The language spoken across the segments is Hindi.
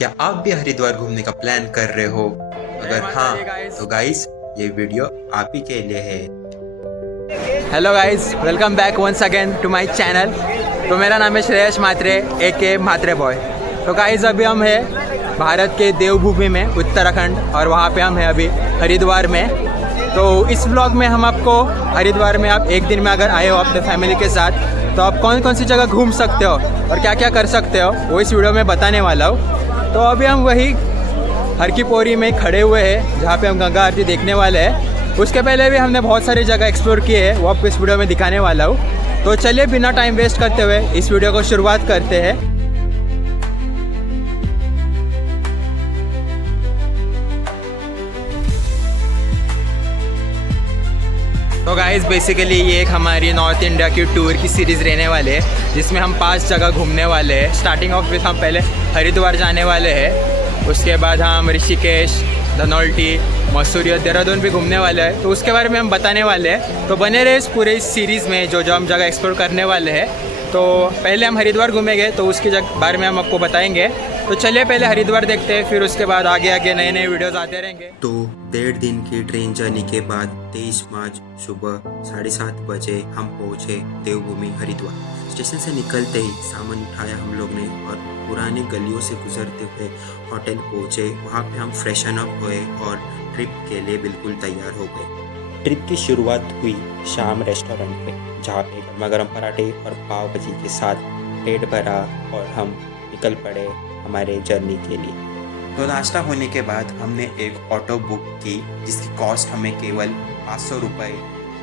क्या आप भी हरिद्वार घूमने का प्लान कर रहे हो? अगर हाँ तो गाइस ये वीडियो आप ही के लिए है। Hello guys, welcome back once again to my channel. तो मेरा नाम है श्रेयस मात्रे ए मात्रे बॉय। तो गाइस अभी हम हैं भारत के देवभूमि में उत्तराखंड, और वहाँ पे हम हैं अभी हरिद्वार में। तो इस व्लॉग में हम आपको हरिद्वार में आप एक दिन में अगर आए हो अपने फैमिली के साथ, तो आप कौन कौन सी जगह घूम सकते हो और क्या क्या कर सकते हो वो इस वीडियो में बताने वाला हूँ। तो अभी हम वही हर की पौड़ी में खड़े हुए हैं जहाँ पे हम गंगा आरती देखने वाले हैं। उसके पहले भी हमने बहुत सारी जगह एक्सप्लोर की है, वो आपको इस वीडियो में दिखाने वाला हूँ। तो चलिए बिना टाइम वेस्ट करते हुए इस वीडियो को शुरुआत करते हैं। तो गाइस बेसिकली ये एक हमारी नॉर्थ इंडिया की टूर की सीरीज़ रहने वाले है, जिसमें हम 5 जगह घूमने वाले हैं। स्टार्टिंग ऑफ विथ हम पहले हरिद्वार जाने वाले हैं, उसके बाद हम ऋषिकेश, धनौल्टी, मसूरी और देहरादून भी घूमने वाले हैं। तो उसके बारे में हम बताने वाले हैं। तो बने रहे इस पूरे इस सीरीज़ में जो हम जगह एक्सप्लोर करने वाले हैं। तो पहले हम हरिद्वार घूमेंगे, तो उसके बारे में हम आपको बताएंगे। तो चलिए पहले हरिद्वार देखते हैं, फिर उसके बाद आगे आगे नए नए वीडियोस आते रहेंगे। तो 1.5 दिन की ट्रेन जर्नी के बाद 23 मार्च सुबह 7:30 बजे हम पहुंचे देवभूमि हरिद्वार। स्टेशन से निकलते ही सामान उठाया हम लोग ने और पुरानी गलियों से गुजरते हुए होटल पहुंचे। वहां पे हम फ्रेशन अप हुए और ट्रिप के लिए बिल्कुल तैयार हो गए। ट्रिप की शुरुआत हुई शाम रेस्टोरेंट पे, जहाँ पे गर्मा गर्म पराठे और पाव भाजी के साथ पेट भरा और हम निकल पड़े हमारे जर्नी के लिए। तो नाश्ता होने के बाद हमने एक ऑटो बुक की, जिसकी कॉस्ट हमें केवल 500 रुपये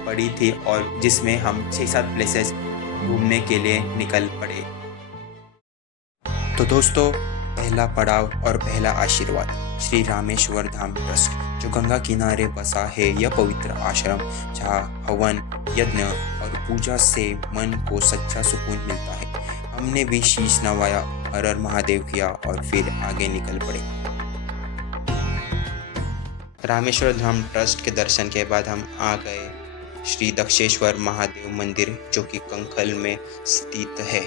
पड़ी थी और जिसमें हम 6-7 प्लेसेस घूमने के लिए निकल पड़े। तो दोस्तों, पहला पड़ाव और पहला आशीर्वाद श्री रामेश्वर धाम ट्रस्ट, जो गंगा किनारे बसा है यह पवित्र आश्रम, जहाँ हवन, यज्ञ और पूजा से मन को सच्चा सुकून मिलता है। हमने भी शीश नवाया, हर हर महादेव किया और फिर आगे निकल पड़े। रामेश्वर धाम ट्रस्ट के दर्शन के बाद हम आ गए श्री दक्षेश्वर महादेव मंदिर, जो कि कंखल में स्थित है।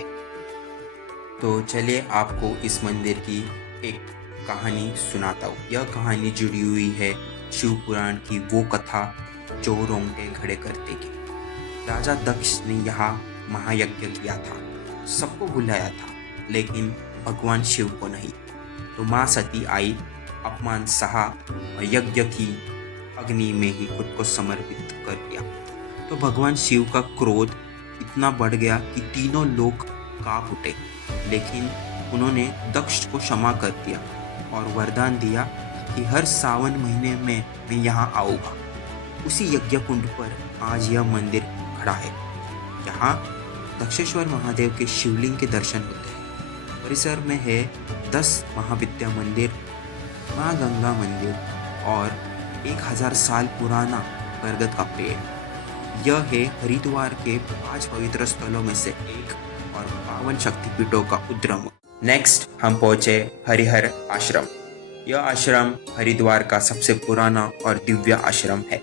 तो चलिए आपको इस मंदिर की एक कहानी सुनाता हूँ। यह कहानी जुड़ी हुई है शिव पुराण की वो कथा जो रोंगटे खड़े कर देगी। राजा दक्ष ने यहाँ महायज्ञ किया था, सबको बुलाया था, लेकिन भगवान शिव को नहीं। तो माँ सती आई, अपमान सहा और यज्ञ की अग्नि में ही खुद को समर्पित कर दिया। तो भगवान शिव का क्रोध इतना बढ़ गया कि तीनों लोग कांप उठे, लेकिन उन्होंने दक्ष को क्षमा कर दिया और वरदान दिया कि हर सावन महीने में मैं यहाँ आऊँगा। उसी यज्ञ कुंड पर आज यह मंदिर खड़ा है। यहाँ दक्षेश्वर महादेव के शिवलिंग के दर्शन होते हैं। परिसर में है 10 महाविद्या मंदिर, माँ गंगा मंदिर और 1000 साल पुराना बरगद का पेड़। यह है हरिद्वार के 5 पवित्र स्थलों में से एक और पावन शक्तिपीठों का उद्गम। नेक्स्ट हम पहुंचे हरिहर आश्रम। यह आश्रम हरिद्वार का सबसे पुराना और दिव्य आश्रम है।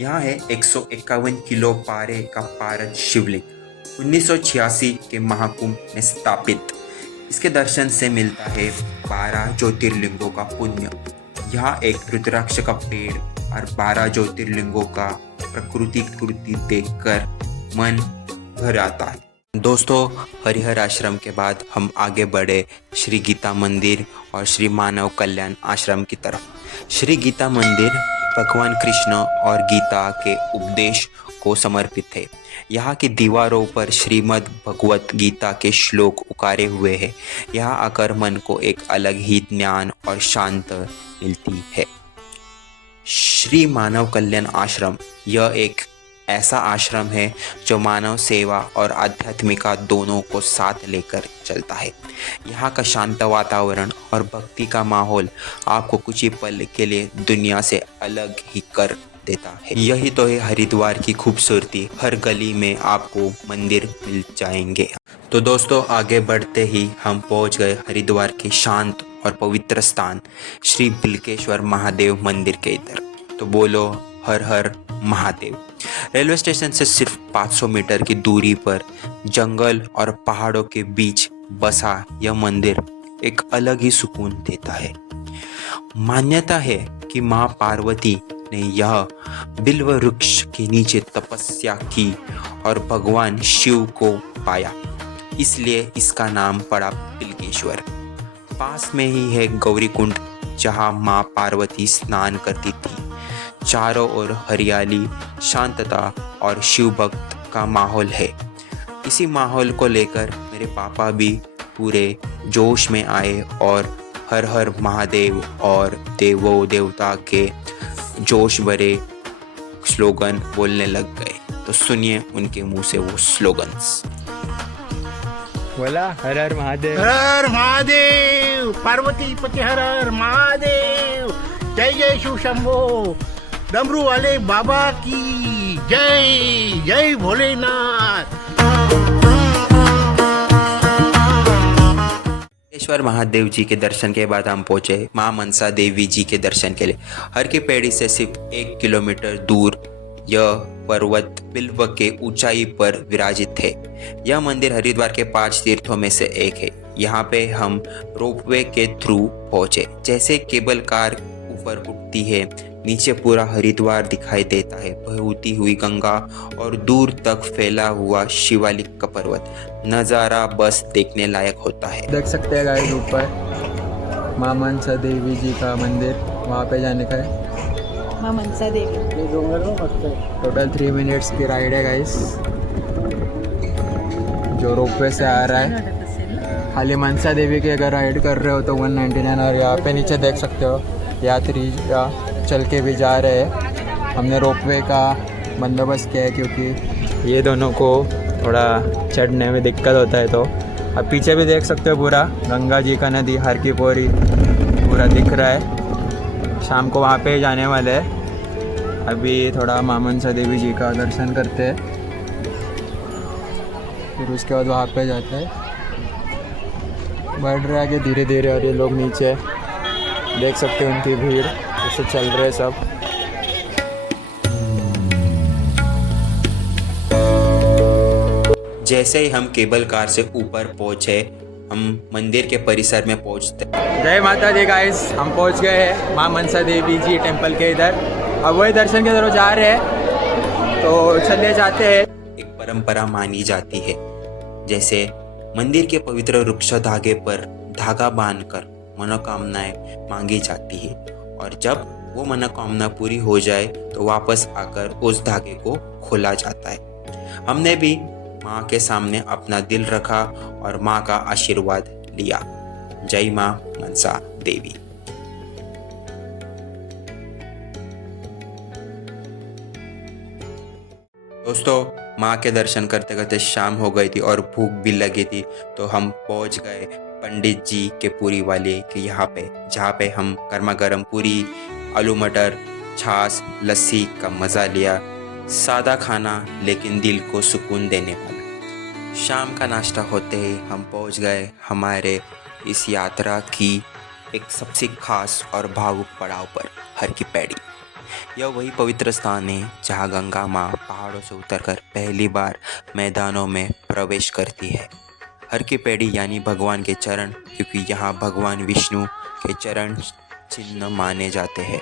यहाँ है 151 किलो पारे का पारद शिवलिंग, 1986 के महाकुंभ में स्थापित। इसके दर्शन से मिलता है 12 ज्योतिर्लिंगों का पुण्य। यहाँ एक रुद्राक्ष का पेड़ और 12 ज्योतिर्लिंगों का प्रकृति कृति देखकर मन भर आता है। दोस्तों, हरिहर आश्रम के बाद हम आगे बढ़े श्री गीता मंदिर और श्री मानव कल्याण आश्रम की तरफ। श्री गीता मंदिर भगवान कृष्ण और गीता के उपदेश को समर्पित है। यहाँ की दीवारों पर श्रीमद् भगवत गीता के श्लोक उकारे हुए हैं। यहाँ आकर मन को एक अलग ही ज्ञान और शांत मिलती है। श्री मानव कल्याण आश्रम यह एक ऐसा आश्रम है जो मानव सेवा और आध्यात्मिका दोनों को साथ लेकर चलता है। यहाँ का शांत वातावरण और भक्ति का माहौल आपको कुछ ही पल के लिए दुनिया से अलग ही कर देता है। यही तो है हरिद्वार की खूबसूरती, हर गली में आपको मंदिर मिल जाएंगे। तो दोस्तों, आगे बढ़ते ही हम पहुँच गए हरिद्वार के शांत और पवित्र स्थान श्री बिल्केश्वर महादेव मंदिर के इधर। तो बोलो हर हर महादेव। रेलवे स्टेशन से सिर्फ 500 मीटर की दूरी पर जंगल और पहाड़ों के बीच बसा यह मंदिर एक अलग ही सुकून देता है। मान्यता है कि माँ पार्वती ने यह बिल्व वृक्ष के नीचे तपस्या की और भगवान शिव को पाया, इसलिए इसका नाम पड़ा बिल्केश्वर। पास में ही है गौरी कुंड, जहाँ माँ पार्वती स्नान करती थी। चारों ओर हरियाली, शांतता और शिव भक्त का माहौल है। इसी माहौल को लेकर मेरे पापा भी पूरे जोश में आए और हर हर महादेव और देवो देवता के जोश भरे स्लोगन बोलने लग गए। तो सुनिए उनके मुंह से वो स्लोगन्स। बोला हर हर महादेव। हर हर महादेव, पार्वती पति हर हर महादेव, जय जय शिव शंभो, डमरू वाले बाबा की जय, जय भोलेनाथ। ईश्वर महादेव जी के दर्शन के बाद हम पहुंचे मां मनसा देवी जी के दर्शन के लिए। हर की पैड़ी से सिर्फ 1 किलोमीटर दूर यह पर्वत बिल्व के ऊंचाई पर विराजित है। यह मंदिर हरिद्वार के 5 तीर्थों में से एक है। यहाँ पे हम रोपवे के थ्रू पहुंचे। जैसे केबल कार ऊपर उठती है, नीचे पूरा हरिद्वार दिखाई देता है, बहती हुई गंगा और दूर तक फैला हुआ शिवालिक का पर्वत। नज़ारा बस देखने लायक होता है। देख सकते हैं गाइस ऊपर माँ मनसा देवी जी का मंदिर, वहाँ पे जाने का है। माँ मनसा देवी। टोटल 3 मिनट्स की राइड है गाइस, जो रोपवे से आ रहा है। खाली मनसा देवी की अगर राइड कर रहे हो तो 199। और यहाँ पे नीचे देख सकते हो यात्री चल के भी जा रहे हैं। हमने रोपवे का बंदोबस्त किया है क्योंकि ये दोनों को थोड़ा चढ़ने में दिक्कत होता है। तो अब पीछे भी देख सकते हो पूरा गंगा जी का नदी हर की पौड़ी पूरा दिख रहा है। शाम को वहाँ पे जाने वाले हैं। अभी थोड़ा माँ मनसा देवी जी का दर्शन करते हैं, फिर उसके बाद वहाँ पे जाते हैं। बढ़ रहा है कि धीरे धीरे, और ये लोग नीचे देख सकते हैं उनकी भीड़ जैसे चल रहे सब। जैसे ही हम केबल कार से ऊपर पहुंचे, हम मंदिर के परिसर में पहुंचते। जय माता दी गाइस, हम पहुंच गए हैं माँ मनसा देवी जी टेम्पल के इधर। अब वही दर्शन की तरफ जा रहे हैं, तो चले जाते हैं। एक परंपरा मानी जाती है, जैसे मंदिर के पवित्र वृक्ष धागे पर धागा बांधकर मनोकामनाएं मांगी जाती है, और जब वो मनोकामना पूरी हो जाए तो वापस आकर उस धागे को खोला जाता है। हमने भी माँ के सामने अपना दिल रखा और माँ का आशीर्वाद लिया। जय माँ मनसा देवी। दोस्तों, माँ के दर्शन करते करते शाम हो गई थी और भूख भी लगी थी, तो हम पहुँच गए पंडित जी के पूरी वाले के यहाँ पे, जहाँ पे हम गर्मा गर्म पूरी, आलू मटर, छाछ, लस्सी का मज़ा लिया। सादा खाना लेकिन दिल को सुकून देने वाला। शाम का नाश्ता होते ही हम पहुँच गए हमारे इस यात्रा की एक सबसे खास और भावुक पड़ाव पर, हर की पैड़ी। यह वही पवित्र स्थान है जहाँ गंगा माँ पहाड़ों से उतरकर पहली बार मैदानों में प्रवेश करती है। हर की पैड़ी यानी भगवान के चरण, क्योंकि यहाँ भगवान विष्णु के चरण चिन्ह माने जाते हैं।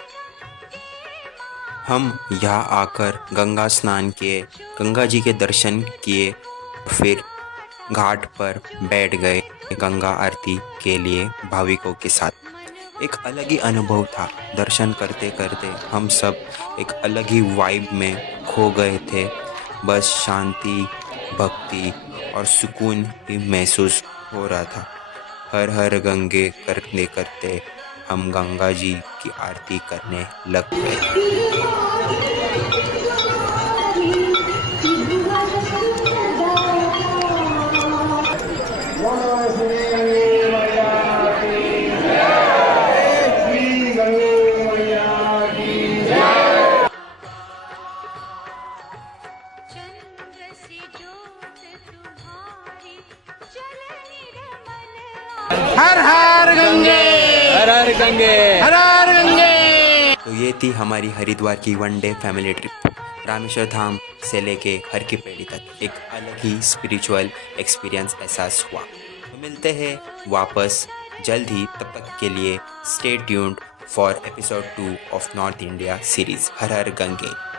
हम यहाँ आकर गंगा स्नान किए, गंगा जी के दर्शन किए, फिर घाट पर बैठ गए गंगा आरती के लिए भाविकों के साथ। एक अलग ही अनुभव था। दर्शन करते करते हम सब एक अलग ही वाइब में खो गए थे। बस शांति, भक्ति और सुकून ही महसूस हो रहा था। हर हर गंगे करते करते हम गंगा जी की आरती करने लग गए। हर हर गंगे, हर हर गंगे, हर हर गंगे। तो ये थी हमारी हरिद्वार की 1 day family trip. Rameshwar Dham से लेके हर की पैड़ी तक एक अलग ही स्पिरिचुअल एक्सपीरियंस एहसास हुआ। तो मिलते हैं वापस जल्द ही, तब तक के लिए stay tuned for episode 2 of north India series her her Gange.